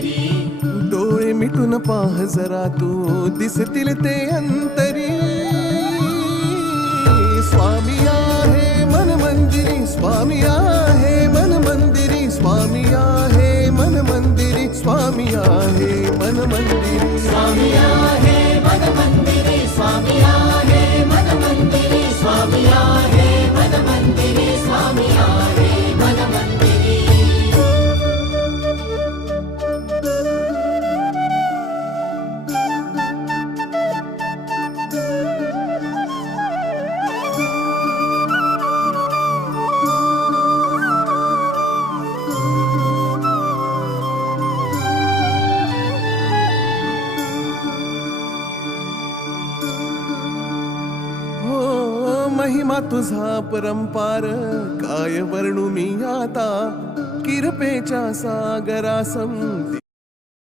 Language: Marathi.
मंदिरी. डोळे मिटून पाह जरा तू दिसतील ते अंतरी. स्वामी आहे मन मंदिरी, स्वामी आहे मन मंदिरी, स्वामी आहे मन मंदिरी, स्वामी आहे मन मंदिरी. स्वामी आहे मन मंदिरी, स्वामी आहे मन मंदिरी, स्वामी आहे मन मंदिरी, स्वामी आहे मन मंदिरी. महिमा तुझा परंपार काय वर्णू मी आता. किरपेच्या सागरासम